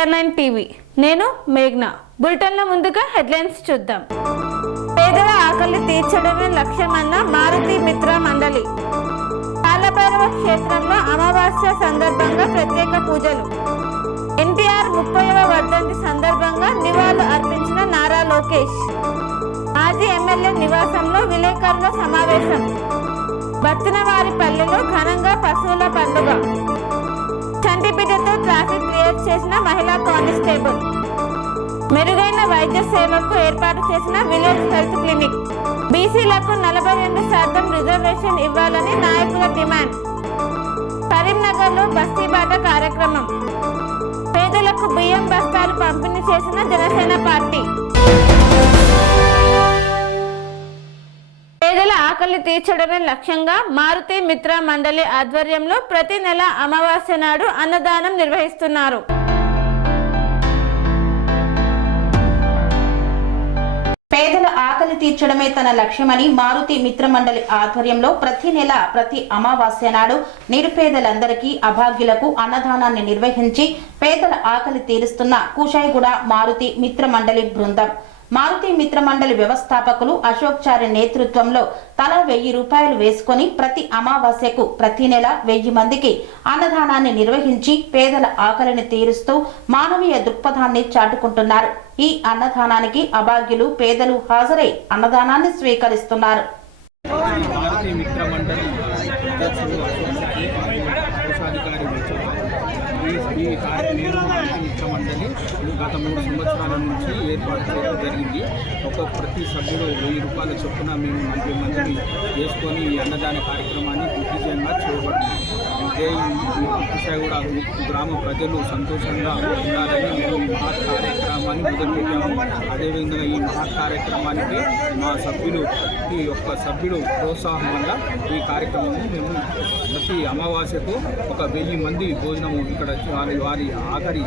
KR9 TV నేను మేఘ్నా. బులెటిన్ల ముందుగా headlines చూద్దాం. పేదల ఆకలి తీర్చడమే లక్ష్యమన్న మారుతి మిత్ర మండలి. కాలభైరవ క్షేత్రంలో అమావాస్య సందర్భంగా ప్రత్యేక పూజలు. NTR 30వ వర్ధంతి సందర్భంగా నివాళులు అర్పించిన నారా లోకేష్. మాజీ ఎమ్మెల్యే నివాసంలో విలేకరుల సమావేశం. బత్తినవారిపల్లెలో ఘనంగా పశువుల పండుగ. చంటిబిడ్డతో ట్రాఫిక్ క్లియర్ చేసిన మహిళా కానిస్టేబుల్. మెరుగైన వైద్య సేవకు ఏర్పాటు చేసిన విలేజ్ హెల్త్ క్లినిక్. బీసీలకు 42% రిజర్వేషన్ ఇవ్వాలని నాయకుల డిమాండ్. కరీంనగర్లో బస్తీబాట కార్యక్రమం. పేదలకు బియ్యం బస్తాలు పంపిణీ చేసిన జనసేన పార్టీ. పేదల ఆకలి తీర్చడమే లక్ష్యంగా మారుతి మిత్ర మండలి ఆధ్వర్యంలో ప్రతి నెల అమావాస్య నాడు అన్నదానం నిర్వహిస్తున్నారు. పేదల ఆకలి తీర్చడమే తన లక్ష్యమని మారుతి మిత్ర మండలి ఆధ్వర్యంలో ప్రతి నెల ప్రతి అమావాస్య నాడు నిరుపేదలందరికీ అభాగ్యులకు అన్నదానాన్ని నిర్వహించి పేదల ఆకలి తీరుస్తున్న కుషాయిగూడ మారుతి మిత్ర మండలి బృందం. మారుతి మిత్ర మండలి వ్యవస్థాపకులు అశోక్ చారి నేతృత్వంలో తలా 1000 రూపాయలు వేసుకొని ప్రతి అమావాస్యకు ప్రతి నెల 1000 మందికి అన్నదానాన్ని నిర్వహించి పేదల ఆకలిని తీరుస్తూ మానవీయ దృక్పథాన్ని చాటుకుంటున్నారు. ఈ అన్నదానానికి అభాగ్యులు పేదలు హాజరై అన్నదానాన్ని స్వీకరిస్తున్నారు. ఈ మిత్ర మండలి గత 3 సంవత్సరాల నుంచి ఏర్పాటు చేయడం జరిగింది. ప్రతి సభ్యుడు 1000 రూపాయల చొప్పున మేము 10 మందిని చేసుకొని ఈ అన్నదాన కార్యక్రమాన్ని దిగ్విజయంగా చేయబడింది. కూడా గ్రామ ప్రజలు సంతోషంగా ఉండాలని మేము ఈ మహత్ కార్యక్రమాన్ని మొదలుపెట్టాము. అదేవిధంగా ఈ మహత్ కార్యక్రమానికి మా సభ్యుడు ప్రోత్సాహం వల్ల ఈ కార్యక్రమము మేము ప్రతి అమావాస్యకు 1000 మంది భోజనము ఇక్కడ వారి ఆఖరి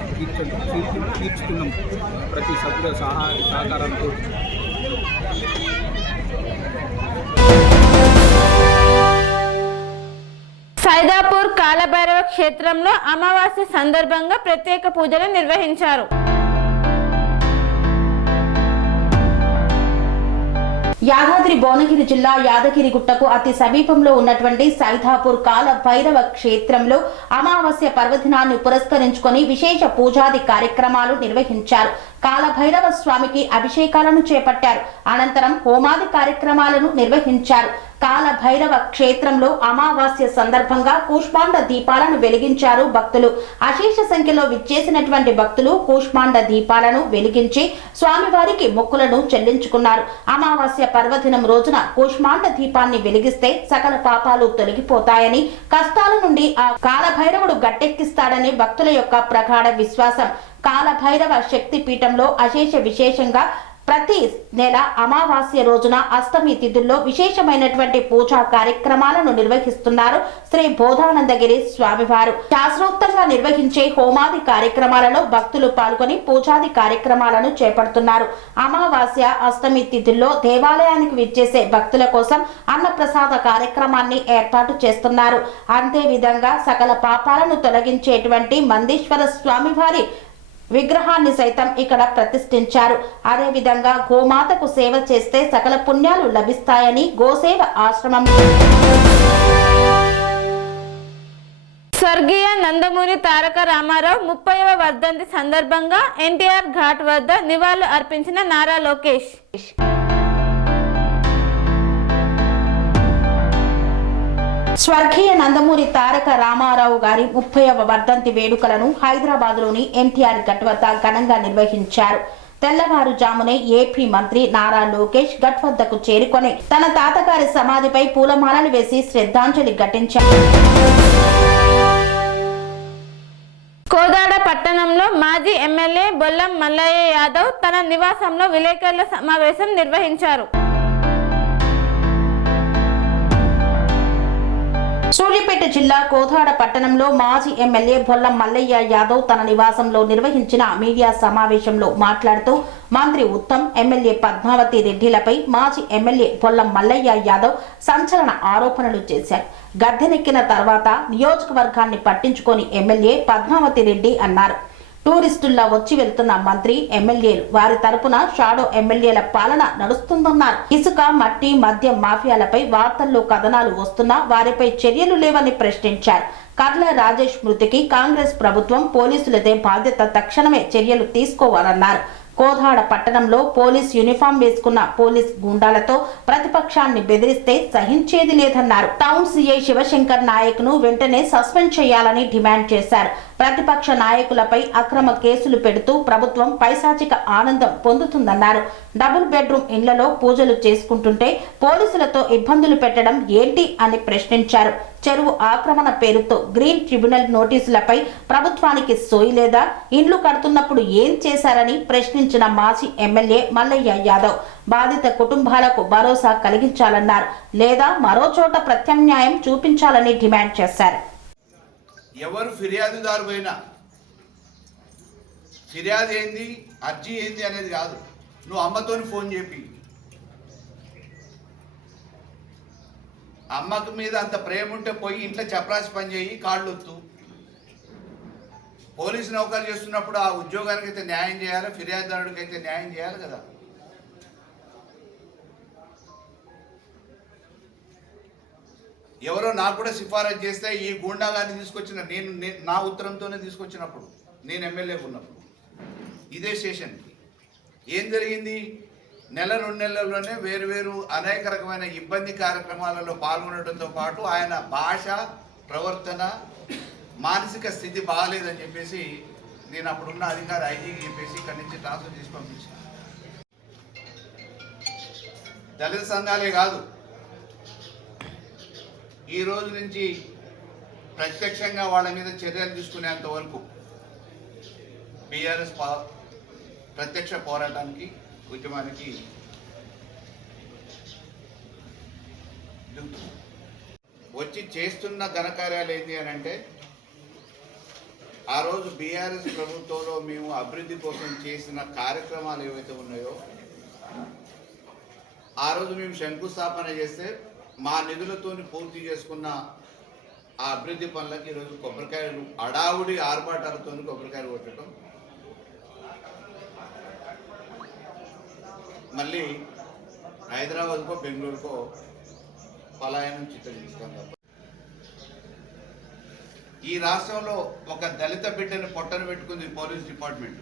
తీర్చుతున్నాం ప్రతి సభ్యుల సహకారంతో. సైదాపూర్ కాలభైరవ క్షేత్రంలో అమావాస్య సందర్భంగా ప్రత్యేక పూజలు నిర్వహించారు. యాదాద్రి భువనగిరి జిల్లా యాదగిరిగుట్టకు అతి సమీపంలో ఉన్నటువంటి సైదాపూర్ కాల భైరవ క్షేత్రంలో అమావాస్య పర్వదినాన్ని పురస్కరించుకొని విశేష పూజాది కార్యక్రమాలు నిర్వహించారు. కాలభైరవ స్వామికి అభిషేకాలను చేపట్టారు. అనంతరం హోమాది కార్యక్రమాలను నిర్వహించారు. కాలభైరవ క్షేత్రంలో అమావాస్య సందర్భంగా కూష్మాండ దీపాలను వెలిగించారు భక్తులు. అశేష సంఖ్యలో విచ్చేసినటువంటి భక్తులు కూష్మాండ దీపాలను వెలిగించి స్వామివారికి మొక్కులను చెల్లించుకున్నారు. అమావాస్య పర్వదినం రోజున కూష్మాండ దీపాన్ని వెలిగిస్తే సకల పాపాలు తొలగిపోతాయని, కష్టాల నుండి ఆ కాలభైరవుడు గట్టెక్కిస్తాడని భక్తుల యొక్క ప్రగాఢ విశ్వాసం. కాలభైరవ శక్తి పీఠంలో విశేషంగా ప్రతి నెల అమావాస్య రోజున అష్టమి తిథుల్లో విశేషమైనటువంటి పూజా కార్యక్రమాలను నిర్వహిస్తున్నారు శ్రీ బోధానందగిరి స్వామివారు. శాస్త్రోక్తంగా నిర్వహించే హోమాది కార్యక్రమాలలో భక్తులు పాల్గొని పూజాది కార్యక్రమాలను చేపడుతున్నారు. అమావాస్య అష్టమి తిథుల్లో దేవాలయానికి విచ్చేసే భక్తుల కోసం అన్నప్రసాద కార్యక్రమాన్ని ఏర్పాటు చేస్తున్నారు. అంతే విధంగా సకల పాపాలను తొలగించేటువంటి మందేశ్వర స్వామివారి విగ్రహాన్ని సైతం ఇక్కడ ప్రతిష్ఠించారు. అదే విధంగా గోమాతకు సేవ చేస్తే సకల పుణ్యాలు లభిస్తాయని గోసేవ ఆశ్రమం స్వర్గీయ నందమూరి తారక రామారావు 30వ వర్ధంతి సందర్భంగా NTR ఘాట్ వద్ద నివాళులు అర్పించిన నారా లోకేష్. స్వర్గీయ నందమూరి తారక రామారావు గారి 30వ వర్ధంతి వేడుకలను హైదరాబాద్లోని NTR ఘట్ వద్ద ఘనంగా నిర్వహించారు. తెల్లవారుజామునే ఏపీ మంత్రి నారా లోకేష్ ఘట్ వద్దకు చేరుకొని తన తాతగారి సమాధిపై పూలమాలలు వేసి శ్రద్ధాంజలి ఘటించారు. కోదాడ పట్టణంలో మాజీ ఎమ్మెల్యే బొల్లం మల్లయ్య యాదవ్ తన నివాసంలో విలేకరుల సమావేశం నిర్వహించారు. సూర్యాపేట జిల్లా కోదాడ పట్టణంలో మాజీ ఎమ్మెల్యే బొల్లం మల్లయ్య యాదవ్ తన నివాసంలో నిర్వహించిన మీడియా సమావేశంలో మాట్లాడుతూ మంత్రి ఉత్తమ్, ఎమ్మెల్యే పద్మావతి రెడ్డిలపై మాజీ ఎమ్మెల్యే బొల్లం మల్లయ్య యాదవ్ సంచలన ఆరోపణలు చేశారు. గద్దెనెక్కిన తర్వాత నియోజకవర్గాన్ని పట్టించుకొని ఎమ్మెల్యే పద్మావతి రెడ్డి అన్నారు. టూరిస్టుల్లా వచ్చి వెళ్తున్న మంత్రి, ఎమ్మెల్యేలు, వారి తరపున షాడో ఎమ్మెల్యేల పాలన నడుస్తుందన్నారు. ఇసుక, మట్టి, మద్యం మాఫియాలపై వార్తల్లో కథనాలు వస్తున్నా వారిపై చర్యలు లేవని ప్రశ్నించారు. కర్ల రాజేష్ మృతికి కాంగ్రెస్ ప్రభుత్వం, పోలీసులదే బాధ్యత, తక్షణమే చర్యలు తీసుకోవాలన్నారు. కోదాడ పట్టణంలో పోలీస్ యూనిఫామ్ వేసుకున్న పోలీస్ గుండాలతో ప్రతిపక్షాన్ని బెదిరిస్తే సహించేది లేదన్నారు. టౌన్ సీఐ శివశంకర్ నాయక్ ను వెంటనే సస్పెండ్ చేయాలని డిమాండ్ చేశారు. ప్రతిపక్ష నాయకులపై అక్రమ కేసులు పెడుతూ ప్రభుత్వం పైశాచిక ఆనందం పొందుతుందన్నారు. డబుల్ బెడ్రూమ్ ఇళ్లలో పూజలు చేసుకుంటుంటే పోలీసులతో ఇబ్బందులు పెట్టడం ఏంటి అని ప్రశ్నించారు. చెరువు ఆక్రమణ పేరుతో గ్రీన్ ట్రిబ్యునల్ నోటీసులపై ప్రభుత్వానికి సోయి లేదా? ఇండ్లు కడుతున్నప్పుడు ఏం చేశారని ప్రశ్నించిన మాజీ ఎమ్మెల్యే మల్లయ్య యాదవ్ బాధిత కుటుంబాలకు భరోసా కలిగించాలన్నారు. లేదా మరో చోట ప్రత్యామ్నాయం చూపించాలని డిమాండ్ చేశారు. ఎవరు ఫిర్యాదుదారు పోయినా ఫిర్యాదు ఏంది, అర్జీ ఏంది అనేది కాదు. నువ్వు అమ్మతోని ఫోన్ చెప్పి, అమ్మకు మీద అంత ప్రేమ ఉంటే పోయి ఇంట్లో చపరాసి పని చేయి, కాళ్ళు వత్తు. పోలీసు నౌకరు చేస్తున్నప్పుడు ఆ ఉద్యోగానికి అయితే న్యాయం చేయాలి, ఫిర్యాదుదారుడికి అయితే న్యాయం చేయాలి కదా. ఎవరో నాకు కూడా సిఫారసు చేస్తే ఈ గూండాగాన్ని తీసుకొచ్చిన నేను నా ఉత్తరంతోనే తీసుకొచ్చినప్పుడు, నేను ఎమ్మెల్యేగా ఉన్నప్పుడు ఇదే స్టేషన్కి ఏం జరిగింది? నెల 2 నెలల్లోనే వేరు అనేక రకమైన ఇబ్బంది కార్యక్రమాలలో పాల్గొనడంతో పాటు ఆయన భాష, ప్రవర్తన, మానసిక స్థితి బాగాలేదని చెప్పేసి నేను అప్పుడున్న అధికారి ఐజీకి చెప్పేసి ఇక్కడి నుంచి ట్రాన్స్ఫర్ చేసి పంపించాను. దళిత సంఘాలే కాదు, ఈ రోజు నుంచి ప్రత్యక్షంగా వాళ్ళ మీద చర్యలు తీసుకునేంత వరకు బీఆర్ఎస్ ప్రత్యక్ష పోరాటానికి, ఉద్యమానికి వచ్చి చేస్తున్న ఘనకార్యాలు ఏంటి అని అంటే, ఆ రోజు బీఆర్ఎస్ ప్రభుత్వంలో మేము అభివృద్ధి కోసం చేసిన కార్యక్రమాలు ఏవైతే ఉన్నాయో, ఆ రోజు మేము శంకుస్థాపన చేస్తే మా నిధులతోని పూర్తి చేసుకున్న ఆ అభివృద్ధి పనులకి ఈరోజు కొబ్బరికాయలు, అడావుడి ఆర్భాటాలతో కొబ్బరికాయలు కొట్టడం, మళ్ళీ హైదరాబాద్కో బెంగళూరుకో పలాయనం చిత్రీకరిస్తాం తప్ప ఈ రాష్ట్రంలో ఒక దళిత బిడ్డని పొట్టను పెట్టుకుంది పోలీస్ డిపార్ట్మెంట్.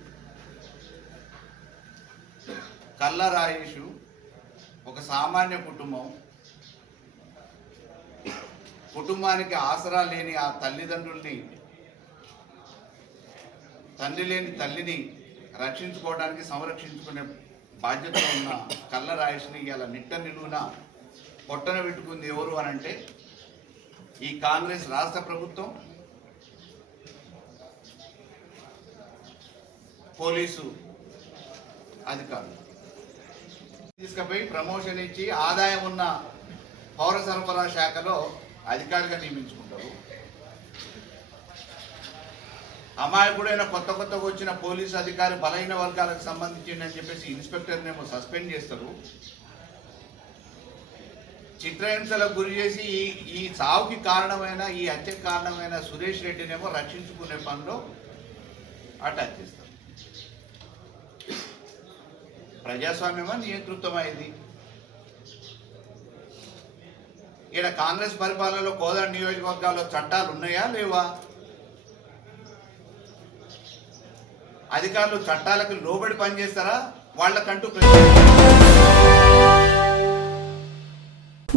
కల్లా రాయేషు ఒక సామాన్య కుటుంబానికి ఆసరా లేని ఆ తల్లిదండ్రుల్ని, తండ్రి లేని తల్లిని రక్షించుకోవడానికి, సంరక్షించుకునే బాధ్యతలో ఉన్న కల్లా రాయేష్ని ఇలా నిట్ట నిలువున పొట్టన పెట్టుకుంది ఎవరు అని అంటే ఈ కాంగ్రెస్ రాష్ట్ర ప్రభుత్వం, పోలీసు అధికారులు తీసుకుపోయి ప్రమోషన్ ఇచ్చి ఆదాయం ఉన్న పౌర సరఫరా శాఖలో అధికారిగా నియమించుకుంటారు. అమాయకుడైన కొత్తగా వచ్చిన పోలీసు అధికారి బలహీన వర్గాలకు సంబంధించిందని చెప్పేసి ఇన్స్పెక్టర్నేమో సస్పెండ్ చేస్తారు. చిత్రహింసలకు గురి చేసి ఈ సావుకి కారణమైన, ఈ హత్యకు కారణమైన సురేష్ రెడ్డినేమో రక్షించుకునే పనిలో అటాచ్ చేస్తారు. ప్రజాస్వామ్యమా నియంతృత్వమైంది? ఇక్కడ కాంగ్రెస్ పరిపాలనలో కోదాడ నియోజకవర్గాల్లో చట్టాలు ఉన్నాయా లేవా? అధికారులు చట్టాలకు లోబడి పనిచేస్తారా? వాళ్ళకంటూ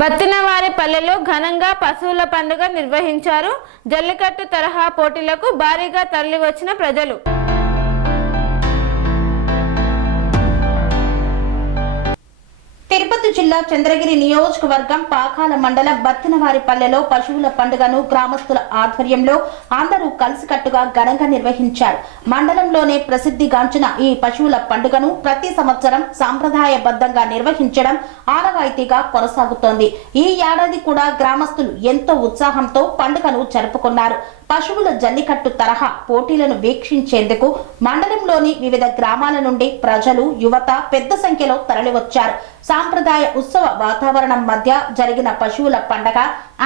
బత్తినవారిపల్లెలో ఘనంగా పశువుల పండుగ నిర్వహించారు. జల్లికట్టు తరహా పోటీలకు భారీగా తరలివచ్చిన ప్రజలు. తిరుపతి జిల్లా చంద్రగిరి నియోజకవర్గం పాకాల మండలం బత్తినవారిపల్లెలో పశువుల పండుగను గ్రామస్తుల ఆధ్వర్యంలో అందరూ కలిసికట్టుగా ఘనంగా నిర్వహించారు. మండలంలోనే ప్రసిద్ధిగాంచిన ఈ పశువుల పండుగను ప్రతి సంవత్సరం సాంప్రదాయబద్ధంగా నిర్వహించడం ఆనవాయితీగా కొనసాగుతోంది. ఈ ఏడాది కూడా గ్రామస్తులు ఎంతో ఉత్సాహంతో పండుగను జరుపుకున్నారు. పశువుల జల్లికట్టు తరహా పోటీలను వీక్షించేందుకు మండలంలోని వివిధ గ్రామాల నుండి ప్రజలు, యువత పెద్ద సంఖ్యలో తరలివచ్చారు. సాంప్రదాయ ఉత్సవ వాతావరణం మధ్య జరిగిన పశువుల పండగ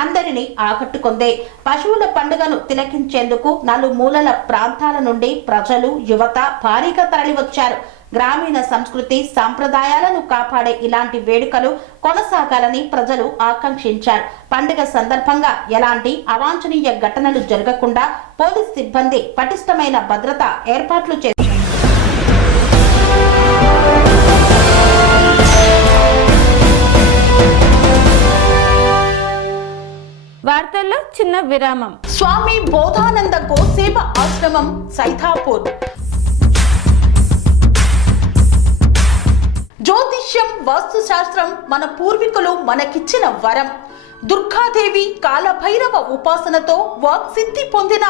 అందరినీ ఆకట్టుకుంది. పశువుల పండుగను తిలకించేందుకు నలుమూలల ప్రాంతాల నుండి ప్రజలు, యువత భారీగా తరలివచ్చారు. గ్రామీణ సంస్కృతి సంప్రదాయాలను కాపాడే ఇలాంటి వేడుకలు కొనసాగాలని ప్రజలు ఆకాంక్షించారు. పండుగ సందర్భంగా ఎలాంటి అవాంఛనీయ ఘటనలు జరగకుండా పోలీస్ సిబ్బంది పటిష్టమైన భద్రత ఏర్పాట్లు చేశారు. వార్తల్లో చిన్న విరామం. స్వామి బోధానంద గోసేవ ఆశ్రమం సైథాపూర్. జ్యోతిష్యం, వాస్తుశాస్త్రం మన పూర్వీకులు మనకిచ్చిన వరం. దుర్గాదేవి, కాలభైరవ ఉపాసనతో వాక్సిద్ధి పొందిన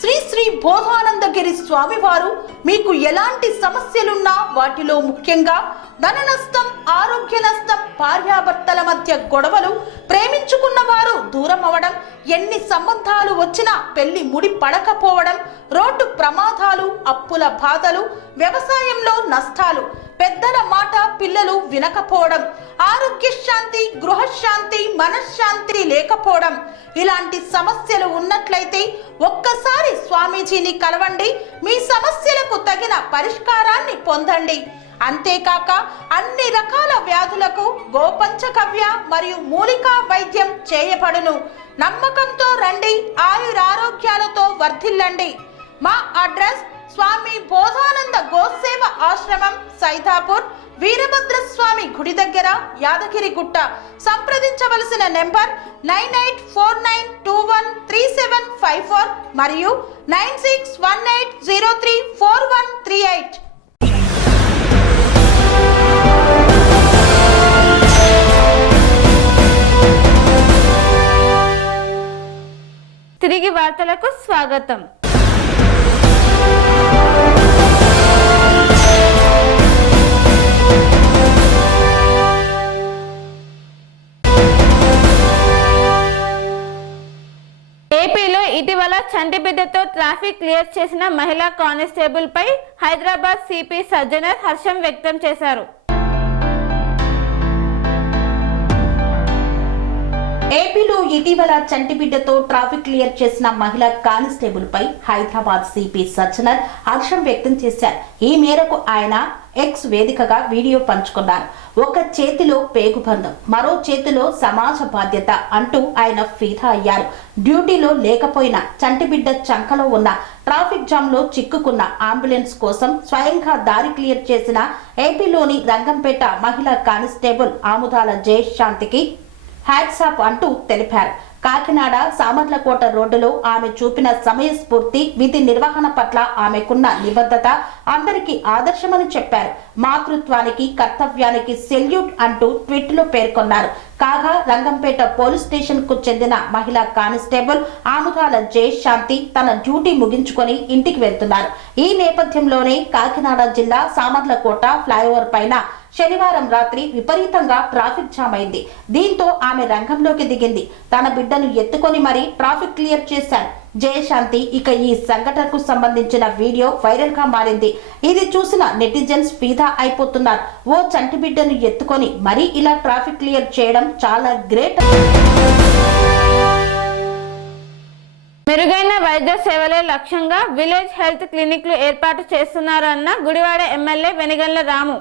శ్రీ శ్రీ బోధానందగిరి స్వామివారు మీకు ఎలాంటి సమస్యలున్నా, వాటిలో ముఖ్యంగా ధన నష్టం, ఆరోగ్య నష్టం, భార్యాభర్తల మధ్య గొడవలు, ప్రేమించుకున్న వారు దూరం అవడం, ఎన్ని సంబంధాలు వచ్చినా పెళ్లి ముడి పడకపోవడం, రోడ్డు ప్రమాదాలు, అప్పుల బాధలు, వ్యవసాయంలో నష్టాలు, పెద్దల మాట పిల్లలు వినకపోవడం, ఆరోగ్య శాంతి, గృహశాంతి, మనశ్శాంతి లేకపోవడం, ఇలాంటి సమస్యలు ఉన్నట్లయితే ఒక్కసారి స్వామీజీని కలవండి. మీ సమస్యలకు తగిన పరిష్కారాన్ని పొందండి. అంతేకాక అన్ని రకాల వ్యాధులకు గోపంచగవ్య మరియు మూలికా వైద్యం చేయబడును. నమ్మకంతో రండి, ఆయురారోగ్యాలతో వర్ధిల్లండి. మా అడ్రస్ స్వామి బోధానంద గోసేవ ఆశ్రమం సైథాపూర్, వీరభద్రస్వామి గుడి దగ్గర, యాదగిరిగుట్ట. సంప్రదించవలసిన నెంబర్ 9849213754 మరియు 9618034138. తిరిగి వార్తలకు స్వాగతం. ఏపీలో ఇటీవల చంటిబిడ్డతో ట్రాఫిక్ క్లియర్ చేసిన మహిళా కానిస్టేబుల్ పై హైదరాబాద్ సిపి సజ్జనర్ హర్షం వ్యక్తం చేశారు. ఏపీలో ఇటీవల చంటిబిడ్డతో ట్రాఫిక్ క్లియర్ చేసిన మహిళా కానిస్టేబుల్ పై హైదరాబాద్ సిపి సజ్జనర్ హర్షం వ్యక్తం చేశారు. ఈ మేరకు ఆయన ఎక్స్ వేదికగా వీడియో పంచుకున్నారు. ఒక చేతిలో పేగుబంధం, మరో చేతిలో సమాజ బాధ్యత అంటూ ఆయన ఫీదా అయ్యారు. డ్యూటీలో లేకపోయినా చంటిబిడ్డ చంకలో ఉన్న ట్రాఫిక్ జామ్ లో చిక్కుకున్న అంబులెన్స్ కోసం స్వయంగా దారి క్లియర్ చేసిన ఏపీలోని రంగంపేట మహిళా కానిస్టేబుల్ ఆముదాల జయశాంతికి హ్యాట్సాప్ అంటూ తెలిపారు. కాకినాడ సామర్లకోట రోడ్డులో ఆమె చూపిన సమయస్ఫూర్తి, విధి నిర్వహణ పట్ల ఆమెకున్న నిబద్ధత అందరికీ ఆదర్శమని చెప్పారు. మాతృత్వానికి, కర్తవ్యానికి సెల్యూట్ అంటూ ట్వీట్ లో పేర్కొన్నారు. కాగా రంగంపేట పోలీస్ స్టేషన్ కు చెందిన మహిళా కానిస్టేబుల్ ఆముదాల జయశాంతి తన డ్యూటీ ముగించుకొని ఇంటికి వెళ్తున్నారు. ఈ నేపథ్యంలోనే కాకినాడ జిల్లా సామర్లకోట ఫ్లైఓవర్ పైన శనివారం రాత్రి విపరీతంగా ట్రాఫిక్ జామ్ అయింది. దీంతో ఆమె రంగంలోకి దిగింది. తన బిడ్డను ఎత్తుకొని మరీ ట్రాఫిక్ క్లియర్ చేశారు జయశాంతి. ఇక ఈ సంఘటనకు సంబంధించిన వీడియో వైరల్ గా మారింది. ఇది చూసిన నెటిజన్స్ ఫీదా అయిపోతున్నారు. ఓ చంటి బిడ్డను ఎత్తుకొని మరీ ఇలా ట్రాఫిక్ క్లియర్ చేయడం చాలా గ్రేట్. మెరుగైన వైద్య సేవలే లక్ష్యంగా విలేజ్ హెల్త్ క్లినిక్లు ఏర్పాటు చేస్తున్నారన్న గుడివాడ ఎమ్మెల్యే వెనిగండ్ల రాము.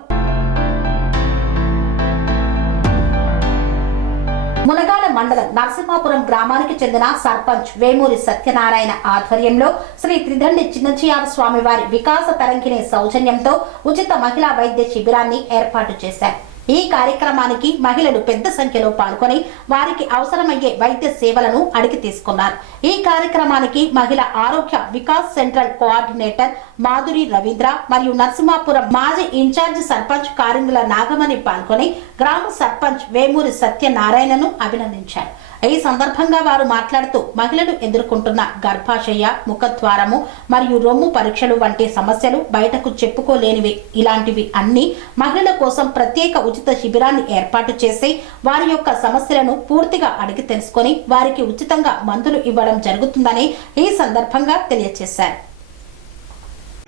మునగాల మండలం నరసింహాపురం గ్రామానికి చెందిన సర్పంచ్ వేమూరి సత్యనారాయణ ఆధ్వర్యంలో శ్రీ త్రిదండి చిన్నజీఆర్ స్వామి వారి వికాస తరంగిణి సౌజన్యంతో ఉచిత మహిళా వైద్య శిబిరాన్ని ఏర్పాటు చేశారు. ఈ కార్యక్రమానికి మహిళలు పెద్ద సంఖ్యలో పాల్గొని వారికి అవసరమయ్యే వైద్య సేవలను అడిగి తీసుకున్నారు. ఈ కార్యక్రమానికి మహిళా ఆరోగ్య వికాస్ సెంట్రల్ కోఆర్డినేటర్ మాధురి రవీంద్ర మరియు నరసింహాపురం మాజీ ఇన్ఛార్జ్ సర్పంచ్ కారింగుల నాగమణి పాల్గొని గ్రామ సర్పంచ్ వేమూరి సత్యనారాయణను అభినందించారు. ఈ సందర్భంగా వారు మాట్లాడుతూ మహిళలు ఎదుర్కొంటున్న గర్భాశయ, ముఖద్వారము మరియు రొమ్ము పరీక్షలు వంటి సమస్యలు బయటకు చెప్పుకోలేనివి. ఇలాంటివి అన్ని మహిళల కోసం ప్రత్యేక ఉచిత శిబిరాన్ని ఏర్పాటు చేసి వారి యొక్క సమస్యలను పూర్తిగా అడిగి తెలుసుకొని వారికి ఉచితంగా మందులు ఇవ్వడం జరుగుతుందని ఈ సందర్భంగా తెలియజేశారు.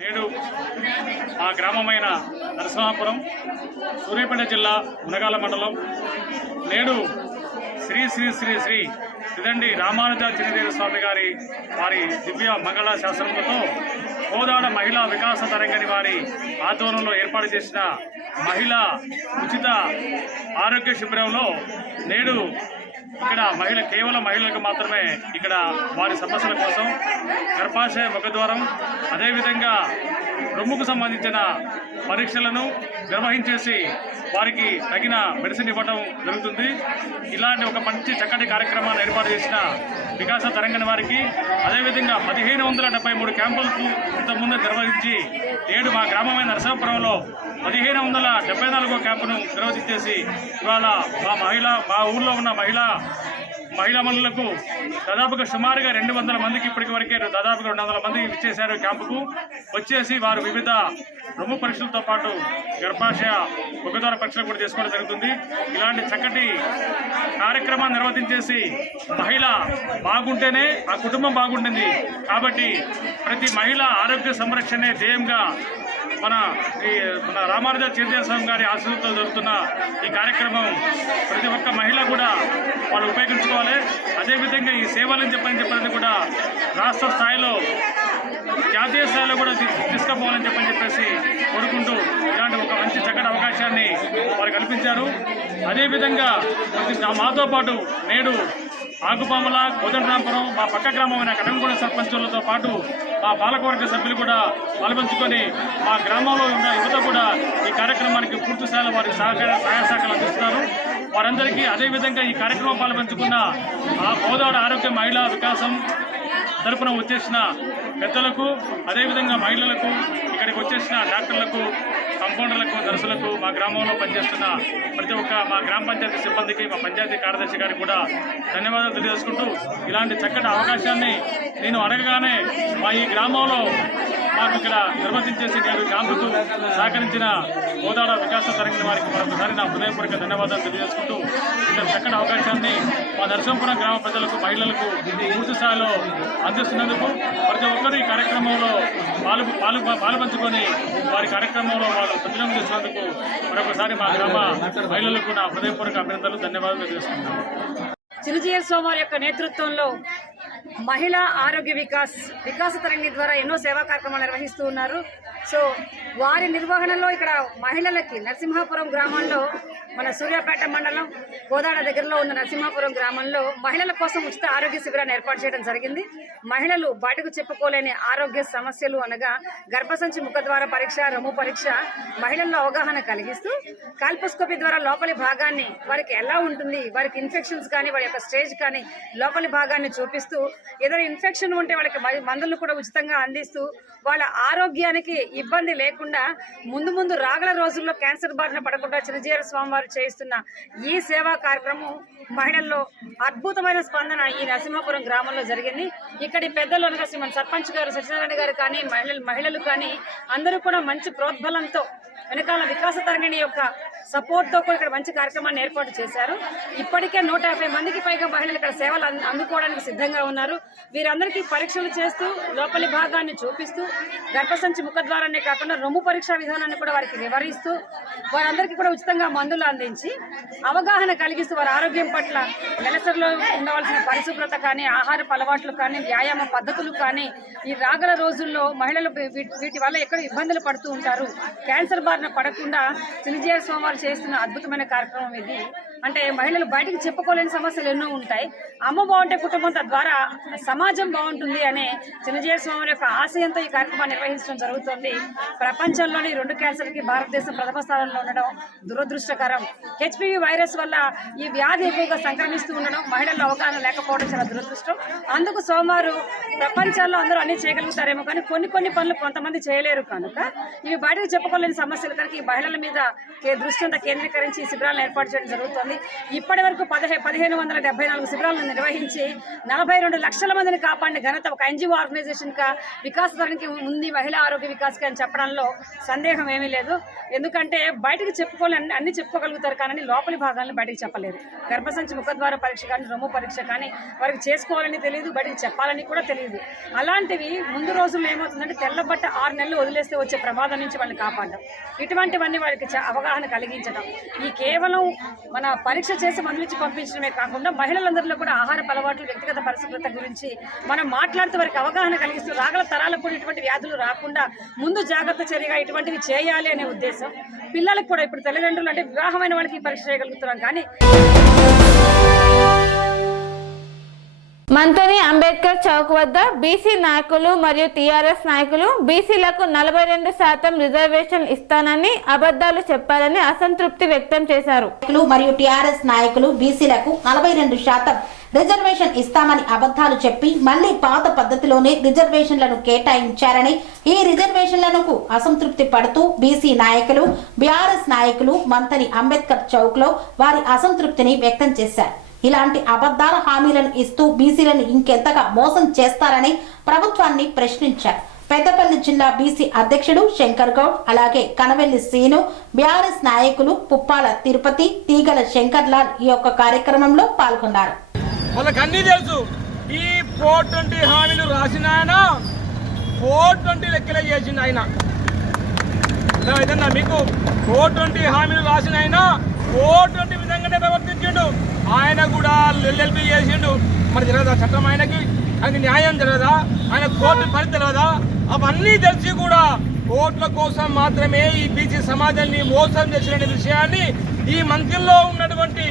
నేడు ఆ గ్రామమైన నరసింహాపురం, సూర్యాపేట జిల్లా మునగాల మండలం నేడు శ్రీ శ్రీ శ్రీ శ్రీ శ్రీదండి రామానుజాచార్య స్వామి గారి వారి దివ్య మంగళ శాసనములతో కోదాడ మహిళా వికాస తరంగని వారి ఆధ్వర్యంలో ఏర్పాటు చేసిన మహిళా ఉచిత ఆరోగ్య శిబిరంలో నేడు ఇక్కడ కేవలం మహిళలకు మాత్రమే ఇక్కడ వారి సమస్యల కోసం గర్భాశయ, ముఖద్వారం, అదేవిధంగా రొమ్ముకు సంబంధించిన పరీక్షలను నిర్వహించేసి వారికి తగిన మెడిసిన్ ఇవ్వడం జరుగుతుంది. ఇలాంటి ఒక మంచి చక్కటి కార్యక్రమాన్ని ఏర్పాటు చేసిన వికాస తరంగని వారికి, అదేవిధంగా 1573 క్యాంపులకు ఇంతకుముందు నిర్వహించి నేడు మా గ్రామమైన నరసాపురంలో 1574 క్యాంపును నిర్వహించేసి ఇవాళ మా ఊళ్ళో ఉన్న మహిళలకు దాదాపుగా సుమారుగా 200 మందికి ఇప్పటికి వరకే దాదాపుగా 200 మంది ఇచ్చేశారు. క్యాంపుకు వచ్చేసి వారు వివిధ రొమ్ము పరీక్షలతో పాటు గర్భాశయ, ముఖద్వార పరీక్షలు కూడా చేసుకోవడం జరుగుతుంది. ఇలాంటి చక్కటి కార్యక్రమాన్ని నిర్వర్తించేసి మహిళ బాగుంటేనే ఆ కుటుంబం బాగుంటుంది. కాబట్టి ప్రతి మహిళ ఆరోగ్య సంరక్షణే ధ్యేయంగా మన రామానుజాచార్య స్వామి గారి ఆశీస్సులతో జరుగుతున్న ఈ కార్యక్రమం ప్రతి ఒక్క మహిళ కూడా వాళ్ళు ఉపయోగించుకోవాలి. అదేవిధంగా ఈ సేవలని చెప్పని కూడా రాష్ట్ర స్థాయిలో, జాతీయ స్థాయిలో కూడా తీసుకుపోవాలని చెప్పేసి కోరుకుంటూ ఇలాంటి ఒక మంచి చక్కటి అవకాశాన్ని వారు కల్పించారు. అదేవిధంగా మాతో పాటు నేడు ఆకుపాముల, కోదండరాంపురం, మా పక్క గ్రామమైన కడంగూడ సర్పంచులతో పాటు మా పాలకవర్గ సభ్యులు కూడా పాల్పంచుకొని మా గ్రామంలో ఉన్న యువత కూడా ఈ కార్యక్రమానికి పూర్తి స్థాయిలో వారి సహాయ సహకారాలు అందిస్తున్నారు. వారందరికీ అదేవిధంగా ఈ కార్యక్రమం పాల్పంచుకున్న ఆ కోదాడ ఆరోగ్య మహిళా వికాసం తరపున వచ్చేసిన పెద్దలకు, అదేవిధంగా మహిళలకు, ఇక్కడికి వచ్చేసిన డాక్టర్లకు, కంపౌండర్లకు, నర్సులకు, మా గ్రామంలో పనిచేస్తున్న ప్రతి ఒక్క మా గ్రామ పంచాయతీ సిబ్బందికి, మా పంచాయతీ కార్యదర్శి గారికి కూడా ధన్యవాదాలు తెలియజేసుకుంటూ ఇలాంటి చక్కటి అవకాశాన్ని నేను అడగగానే మా ఈ గ్రామంలో మాకు ఇక్కడ నిర్వర్తించేసి నేను క్యాంపుకు సహకరించిన కోదాడ వికాస తరంగిన వారికి మరొకసారి నా హృదయపూర్వక ధన్యవాదాలు తెలియజేసుకుంటూ ఇక్కడ చక్కటి అవకాశాన్ని మా నరసింహపురం గ్రామ ప్రజలకు, మహిళలకు పూర్తి స్థాయిలో అందిస్తున్నందుకు ప్రతి ఒక్కరు ఈ కార్యక్రమంలో పాలుపంచుకొని వారి కార్యక్రమంలో వాళ్ళు సద్వినియోగం చేసినందుకు మరొకసారి మా గ్రామ మహిళలకు నా హృదయపూర్వక అభినందనలు, ధన్యవాదాలు తెలియజేసుకుంటున్నాను. చిరుజీఎల్ సోమవారి యొక్క నేతృత్వంలో మహిళా ఆరోగ్య వికాస తరంగి ద్వారా ఎన్నో సేవా కార్యక్రమాలు నిర్వహిస్తూ ఉన్నారు. సో వారి నిర్వహణలో ఇక్కడ మహిళలకి నరసింహాపురం గ్రామంలో, మన సూర్యాపేట మండలం కోదాడ దగ్గరలో ఉన్న నరసింహాపురం గ్రామంలో మహిళల కోసం ఉచిత ఆరోగ్య శిబిరాన్ని ఏర్పాటు చేయడం జరిగింది. మహిళలు బయటకు చెప్పుకోలేని ఆరోగ్య సమస్యలు అనగా గర్భసంచి, ముఖద్వార పరీక్ష, రొమ్ము పరీక్ష మహిళల్లో అవగాహన కలిగిస్తూ కాల్పోస్కోపీ ద్వారా లోపలి భాగాన్ని వారికి ఎలా ఉంటుంది, వారికి ఇన్ఫెక్షన్స్ కానీ వారి యొక్క స్టేజ్ కానీ లోపలి భాగాన్ని చూపిస్తూ ఏదైనా ఇన్ఫెక్షన్ ఉంటే వాళ్ళకి మందులను కూడా ఉచితంగా అందిస్తూ వాళ్ళ ఆరోగ్యానికి ఇబ్బంది లేకుండా ముందు రాగల రోజుల్లో క్యాన్సర్ బారిన పడకుండా చిరుజీఎల్ స్వామి వారు చేయిస్తున్న ఈ సేవా కార్యక్రమం మహిళల్లో అద్భుతమైన స్పందన ఈ నరసింహాపురం గ్రామంలో జరిగింది. ఇక్కడి పెద్దలు అనగా శ్రీమన్ సర్పంచ్ గారు, సత్యనారాయణ గారు కానీ మహిళలు కానీ అందరూ కూడా మంచి ప్రోద్బలంతో వెనకాల వికాస తరంగిణి యొక్క సపోర్ట్తో కూడా ఇక్కడ మంచి కార్యక్రమాన్ని ఏర్పాటు చేశారు. ఇప్పటికే 150 మందికి పైగా మహిళలు ఇక్కడ సేవలు అందుకోవడానికి సిద్ధంగా ఉన్నారు. వీరందరికీ పరీక్షలు చేస్తూ లోపలి భాగాన్ని చూపిస్తూ గర్భసంచి, ముఖద్వారాన్ని కాకుండా రొమ్ము పరీక్షా విధానాన్ని కూడా వారికి వివరిస్తూ వారందరికీ కూడా ఉచితంగా మందులు అందించి అవగాహన కలిగిస్తూ వారి ఆరోగ్యం పట్ల నెలసరిలో ఉండవలసిన పరిశుభ్రత కానీ, ఆహారపు అలవాట్లు కానీ, వ్యాయామ పద్ధతులు కానీ ఈ రాగల రోజుల్లో మహిళలు వీటి వల్ల ఎక్కడ ఇబ్బందులు పడుతూ ఉంటారు, క్యాన్సర్ బారిన పడకుండా చిరుజీఎల్ స్వామి వారు చేస్తున్న అద్భుతమైన కార్యక్రమం ఇది. అంటే మహిళలు బయటికి చెప్పుకోలేని సమస్యలు ఎన్నో ఉంటాయి. అమ్మ బాగుంటే కుటుంబం, తద్వారా సమాజం బాగుంటుంది అనే చిరుజీఎల్ స్వామి యొక్క ఆశయంతో ఈ కార్యక్రమాన్ని నిర్వహించడం జరుగుతుంది. ప్రపంచంలోని 2 క్యాన్సర్కి భారతదేశం ప్రథమ స్థానంలో ఉండడం దురదృష్టకరం. హెచ్పివి వైరస్ వల్ల ఈ వ్యాధి ఎక్కువగా సంక్రమిస్తూ ఉండడం, మహిళల్లో అవగాహన లేకపోవడం చాలా దురదృష్టం. అందుకు సోమవారు ప్రపంచంలో అందరూ అన్ని చేయగలుగుతారేమో కానీ కొన్ని పనులు కొంతమంది చేయలేరు కనుక ఇవి బయటకు చెప్పుకోలేని సమస్యలు కనుక ఈ మహిళల మీద దృష్టి అంతా కేంద్రీకరించి ఈ శిబిరాలను ఏర్పాటు చేయడం జరుగుతుంది. జరిగింది. ఇప్పటి వరకు 1574 శిబిరాలను నిర్వహించి 42 లక్షల మందిని కాపాడిన ఘనత ఒక ఎన్జిఓ ఆర్గనైజేషన్గా వికాస్ తరణికి ఉంది, మహిళా ఆరోగ్య వికాస్కి అని చెప్పడంలో సందేహం ఏమీ లేదు. ఎందుకంటే బయటకు అన్ని చెప్పుకోగలుగుతారు కానీ లోపలి భాగాలను బయటకు చెప్పలేరు. గర్భసంచి ముఖద్వార పరీక్ష కానీ రొమ్ము పరీక్ష కానీ వారికి చేసుకోవాలని తెలియదు, బయటకు చెప్పాలని కూడా తెలియదు. అలాంటివి ముందు రోజుల్లో ఏమవుతుందంటే తెల్లబట్ట 6 నెలలు వదిలేస్తే వచ్చే ప్రమాదం నుంచి వాళ్ళని కాపాడడం, ఇటువంటివన్నీ వాళ్ళకి అవగాహన కలిగించడం. ఈ కేవలం మన పరీక్ష చేసి మందులిచ్చి పంపించడమే కాకుండా మహిళలందరిలో కూడా ఆహార అలవాట్లు, వ్యక్తిగత పరిశుభ్రత గురించి మనం మాట్లాడుతూ వారికి అవగాహన కలిగిస్తూ రాగల తరాలకు కూడా ఇటువంటి వ్యాధులు రాకుండా ముందు జాగ్రత్త చర్యగా ఇటువంటివి చేయాలి అనే ఉద్దేశం. పిల్లలకు కూడా ఇప్పుడు తల్లిదండ్రులు అంటే వివాహమైన వాళ్ళకి ఈ పరీక్ష చేయగలుగుతున్నాం కానీ మంతని అంబేద్కర్ చౌక్ వద్ద బీసీ నాయకులు మరియు టీఆర్ఎస్ నాయకులు బీసీలకు 42% రిజర్వేషన్ ఇస్తానని అబద్ధాలు చెప్పారని అసంతృప్తి వ్యక్తం చేశారు. మరియు టీఆర్ఎస్ నాయకులు బీసీలకు 42% రిజర్వేషన్ ఇస్తామని అబద్ధాలు చెప్పి మళ్లీ పాత పద్ధతిలోనే రిజర్వేషన్లను కేటాయించారని, ఈ రిజర్వేషన్లకు అసంతృప్తి పడుతూ బీసీ నాయకులు, బీఆర్ఎస్ నాయకులు మంతని అంబేద్కర్ చౌక్ లో వారి అసంతృప్తిని వ్యక్తం చేశారు. ఇలాంటి అబద్ధాల హామీలను ఇస్తూ బీసీలను ఇంకెంతగా మోసం చేస్తారని ప్రభుత్వాన్ని ప్రశ్నించారు. పెద్దపల్లి జిల్లా బీసీ అధ్యక్షుడు శంకర్ గౌడ్, అలాగే కనవెల్లి సీను, బీఆర్ఎస్ నాయకులు పుప్పాల తిరుపతి, తీగల శంకర్ లాల్ ఈ యొక్క కార్యక్రమంలో పాల్గొన్నారు. వాళ్ళకి అన్నీ తెలుసు. ఈ 420 హామీలు రాసిన ఆయన 420 లెక్కలే చేసిండు. ఆయన ఏదన్నా మీకు 420 హామీలు రాసిన ఆయన 420 విధంగానే ప్రవర్తించిండు. ఆయన కూడా ఎల్ఎల్బి చేసిండు. మరి తెలియదా చట్టం? ఆయనకి న్యాయం తెలియదా? ఆయన కోర్టు పని తెలియదా? అవన్నీ తెలిసి కూడా ఓట్ల కోసం మాత్రమే ఈ బీసీ సమాజాన్ని మోసం చేసిన విషయాన్ని ఈ మంత్రిలో ఉన్నటువంటి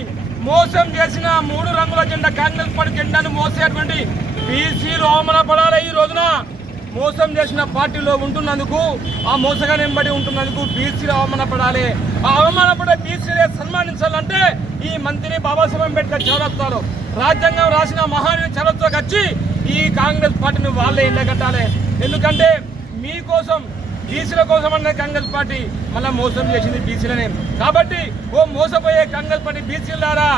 మోసం చేసిన 3 రంగుల జెండా కాంగ్రెస్ పార్టీ జెండాను మోసేటువంటి బీసీలు అవమానపడాలి. ఈ రోజున మోసం చేసిన పార్టీలో ఉంటున్నందుకు, ఆ మోసగా నింబడి ఉంటున్నందుకు బీసీలు అవమానపడాలి. ఆ అవమానపడే బీసీలే సన్మానించాలంటే ఈ మంత్రి బాబాసాహెబ్ అంబేద్కర్ చౌరస్తాలో రాజ్యాంగం రాసిన మహానీయుని చౌరస్తాకి వచ్చి ఈ కాంగ్రెస్ పార్టీని వాళ్ళే ఎండగట్టాలి. ఎందుకంటే మీకోసం, బీసీల కోసం అన్న కాంగ్రెస్ పార్టీ మళ్ళీ మోసం చేసింది బీసీలనే. కాబట్టి ఓ మోసపోయే కాంగ్రెస్ పార్టీ బీసీలారా,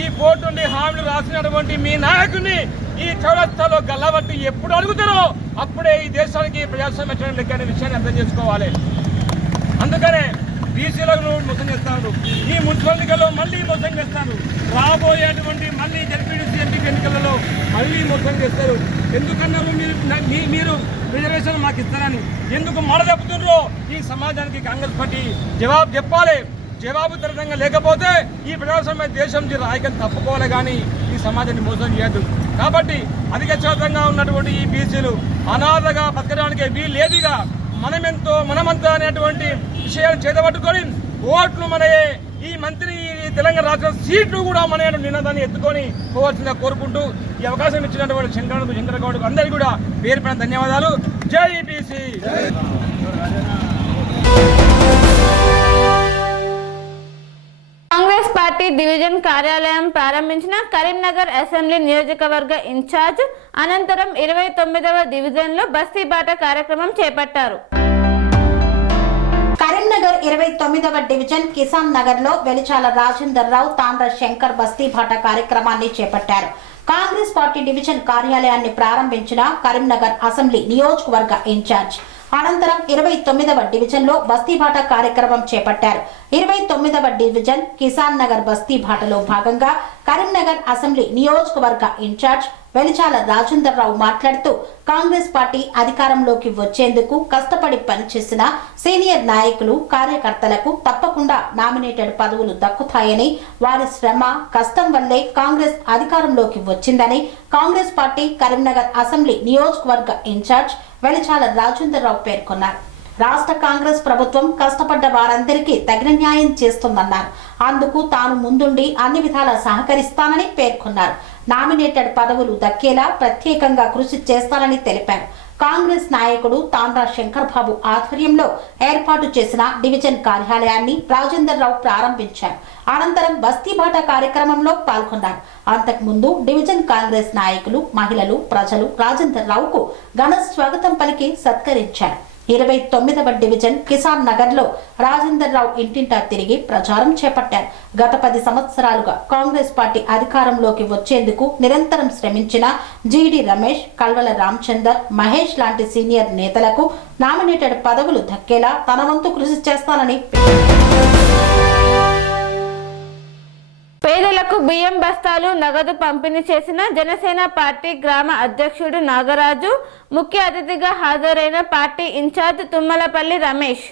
ఈ 420 హామీలు రాసినటువంటి మీ నాయకుడిని ఈ చౌరస్తాలో గల్లబట్టి ఎప్పుడు అడుగుతారో అప్పుడే ఈ దేశానికి ప్రజాస్వామ్యం లెక్క అనే విషయాన్ని అర్థం చేసుకోవాలి. అందుకనే బీసీలను మోసం చేస్తారు. ఈ మున్సిపల్ ఎన్నికల్లో మళ్ళీ మోసం చేస్తారు. రాబోయేటువంటి మళ్ళీ జడ్పీటీసీ ఎంపీ ఎన్నికలలో మళ్ళీ మోసం చేస్తారు. ఎందుకన్నారు మీరు రిజర్వేషన్ మాకు ఇస్తారని? ఎందుకు మాట తప్పుతున్నారో ఈ సమాజానికి కాంగ్రెస్ పార్టీ జవాబు చెప్పాలి. జవాబుదారితంగా లేకపోతే ఈ ప్రజాస్వామ్య దేశం రాయికం తప్పుకోవాలి కానీ ఈ సమాజాన్ని మోసం చేయద్దు. కాబట్టి అధిక శాతంగా ఉన్నటువంటి ఈ బీసీలు అనాథగా బతకడానికి వీలేదిగా మనమంతా అనేటువంటి విషయాలు చేతబట్టుకొని ఓట్లు మనయే, ఈ మంత్రి తెలంగాణ రాష్ట్ర సీట్లు కూడా మన నినాదాన్ని ఎత్తుకొని పోవాల్సిందిగా కోరుకుంటూ ఈ అవకాశం ఇచ్చినటువంటి శంకర్ గౌడ్ అందరికీ కూడా పేరు పైన ధన్యవాదాలు. జై బీసీ. కాంగ్రెస్ పార్టీ డివిజన్ కార్యాలయం ప్రారంభించిన కరీంనగర్ అసెంబ్లీ నియోజకవర్గ ఇన్ఛార్జ్ అనంతరం 29వ డివిజన్లో బస్తీ బాట కార్యక్రమం చేపట్టారు. కరీంనగర్ 29వ డివిజన్ కిసాన్ నగర్ లో వెలిచాల రాజేందర్ రావు, తాండ్ర శంకర్ బస్తీ బాట కార్యక్రమాన్ని చేపట్టారు. కాంగ్రెస్ పార్టీ డివిజన్ కార్యాలయాన్ని ప్రారంభించిన కరీంనగర్ అసెంబ్లీ నియోజకవర్గ ఇన్ఛార్జ్ అనంతరం 29వ డివిజన్ లో బస్తీబాట కార్యక్రమం చేపట్టారు. 29వ డివిజన్ కిసాన్ నగర్ బస్తీబాటలో భాగంగా కరీంనగర్ అసెంబ్లీ నియోజకవర్గ ఇన్ఛార్జ్ వెలిచాల రాజేందర్ రావు మాట్లాడుతూ కాంగ్రెస్ పార్టీ అధికారంలోకి వచ్చేందుకు కష్టపడి పనిచేసిన సీనియర్ నాయకులు, కార్యకర్తలకు తప్పకుండా నామినేటెడ్ పదవులు దక్కుతాయని, వారి శ్రమ కష్టం వల్లే కాంగ్రెస్ అధికారంలోకి వచ్చిందని కాంగ్రెస్ పార్టీ కరీంనగర్ అసెంబ్లీ నియోజకవర్గ ఇన్ఛార్జ్ వెలిచాల రాజేందర్ రావు పేర్కొన్నారు. రాష్ట్ర కాంగ్రెస్ ప్రభుత్వం కష్టపడ్డ వారందరికీ తగిన న్యాయం చేస్తుందన్నారు. అందుకు తాను ముందుండి అన్ని విధాలా సహకరిస్తానని పేర్కొన్నారు. నామినేటెడ్ పదవులు దక్కేలా ప్రత్యేకంగా కృషి చేస్తానని తెలిపారు. కాంగ్రెస్ నాయకుడు తాండ్ర శంకర్ బాబు ఆధ్వర్యంలో ఏర్పాటు చేసిన డివిజన్ కార్యాలయాన్ని రాజేందర్ రావు ప్రారంభించారు. అనంతరం బస్తీబాట కార్యక్రమంలో పాల్గొన్నారు. అంతకుముందు డివిజన్ కాంగ్రెస్ నాయకులు, మహిళలు, ప్రజలు రాజేందర్ రావుకు ఘన స్వాగతం పలికి సత్కరించారు. 29వ డివిజన్ కిసాన్ నగర్లో రాజేందర్ రావు ఇంటింటా తిరిగి ప్రచారం చేపట్టారు. గత 10 సంవత్సరాలుగా కాంగ్రెస్ పార్టీ అధికారంలోకి వచ్చేందుకు నిరంతరం శ్రమించిన జీడి రమేష్, కల్వల రామచందర్, మహేష్ లాంటి సీనియర్ నేతలకు నామినేటెడ్ పదవులు దక్కేలా తన వంతు కృషి చేస్తానని పేదలకు బియ్యం బస్తాలు నగదు పంపిణీ చేసిన జనసేన పార్టీ గ్రామ అధ్యక్షుడు నాగరాజు, ముఖ్య అతిథిగా హాజరైన పార్టీ ఇన్ఛార్జ్ తుమ్మలపల్లి రమేష్.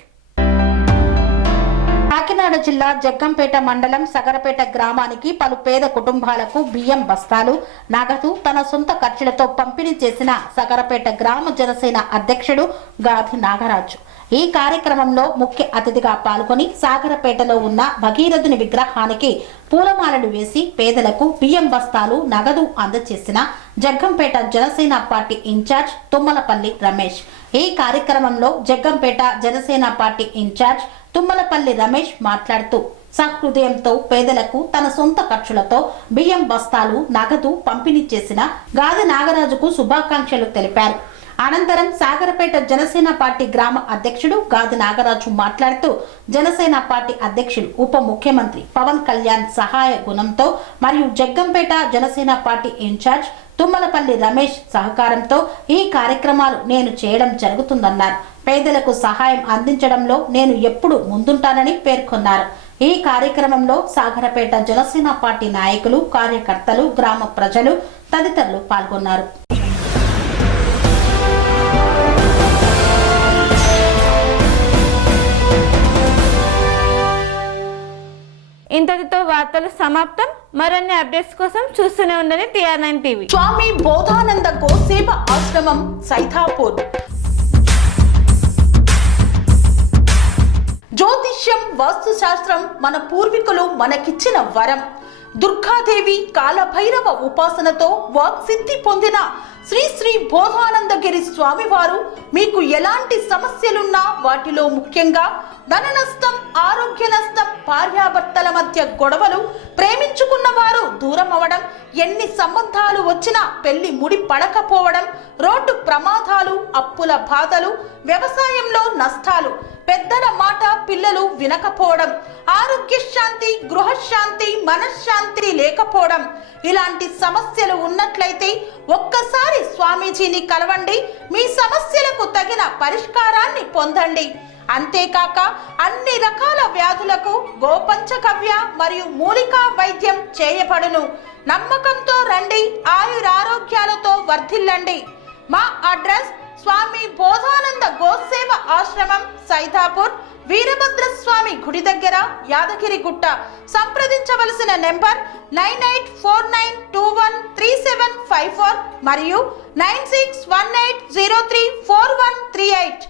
కాకినాడ జిల్లా జగ్గంపేట మండలం సగరపేట గ్రామానికి పలు పేద కుటుంబాలకు బియ్యం బస్తాలు నగదు తన సొంత ఖర్చులతో పంపిణీ చేసిన సగరపేట గ్రామ జనసేన అధ్యక్షుడు గాధి నాగరాజు ఈ కార్యక్రమంలో ముఖ్య అతిథిగా పాల్గొని సాగరపేటలో ఉన్న భగీరథుని విగ్రహానికి పూలమాలలు వేసి పేదలకు బియ్యం బస్తాలు నగదు అందజేసిన జగ్గంపేట జనసేన పార్టీ ఇన్ఛార్జ్ తుమ్మలపల్లి రమేష్. ఈ కార్యక్రమంలో జగ్గంపేట జనసేన పార్టీ ఇన్ఛార్జ్ తుమ్మలపల్లి రమేష్ మాట్లాడుతూ సహృదయంతో పేదలకు తన సొంత ఖర్చులతో బియ్యం బస్తాలు నగదు పంపిణీ చేసిన గాది నాగరాజుకు శుభాకాంక్షలు తెలిపారు. అనంతరం సాగరపేట జనసేన పార్టీ గ్రామ అధ్యక్షుడు గాది నాగరాజు మాట్లాడుతూ జనసేన పార్టీ అధ్యక్షులు ఉప ముఖ్యమంత్రి పవన్ కళ్యాణ్ సహాయ గుణంతో మరియు జగ్గంపేట జనసేన పార్టీ ఇన్ఛార్జ్ తుమ్మలపల్లి రమేష్ సహకారంతో ఈ కార్యక్రమాలు నేను చేయడం జరుగుతుందన్నారు. పేదలకు సహాయం అందించడంలో నేను ఎప్పుడు ముందుంటానని పేర్కొన్నారు. ఈ కార్యక్రమంలో సాగరపేట జనసేన పార్టీ నాయకులు, కార్యకర్తలు, గ్రామ ప్రజలు తదితరులు పాల్గొన్నారు. ఇంతటితో వార్తలు సమాప్తం. మరిన్ని అప్డేట్స్ కోసం చూస్తూనే ఉండండి TR9 టీవీ. స్వామి బోధానంద గోసేవ ఆశ్రమం సైథాపూర్. జ్యోతిష్యం, వాస్తుశాస్త్రం మన పూర్వీకులు మనకిచ్చిన వరం. దుర్గాదేవి, కాలభైరవ ఉపాసనతో వాక్సిద్ధి పొందిన శ్రీ శ్రీ బోధానందగిరి స్వామివారు మీకు ఎలాంటి సమస్యలున్నా, వాటిలో ముఖ్యంగా ధన నష్టం, ఆరోగ్య నష్టం, భార్యాభర్తల మధ్య గొడవలు, ప్రేమించుకున్న వారు దూరం అవడం, ఎన్ని సంబంధాలు వచ్చినా పెళ్లి ముడి పడకపోవడం, రోడ్డు ప్రమాదాలు, అప్పుల బాధలు, వ్యవసాయంలో నష్టాలు, పెద్దల మాట పిల్లలు వినకపోవడం, ఆరోగ్య శాంతి, గృహశాంతి, మనశ్శాంతి లేకపోవడం, ఇలాంటి సమస్యలు ఉన్నట్లయితే ఒక్కసారి స్వామీజీని కలవండి. మీ సమస్యలకు తగిన పరిష్కారాన్ని పొందండి. అంతేకాక అన్ని రకాల వ్యాధులకు గోపంచకవ్య మరియు మూలికా వైద్యం చేయబడును. నమ్మకంతో రండి, ఆయురారోగ్యాలతో వర్ధిల్లండి. మా అడ్రస్ స్వామి బోధానంద గోసేవ ఆశ్రమం, సైథాపూర్, వీరభద్రస్వామి గుడి దగ్గర, యాదగిరిగుట్ట. సంప్రదించవలసిన నెంబర్ 9849213754 మరియు 9618034138.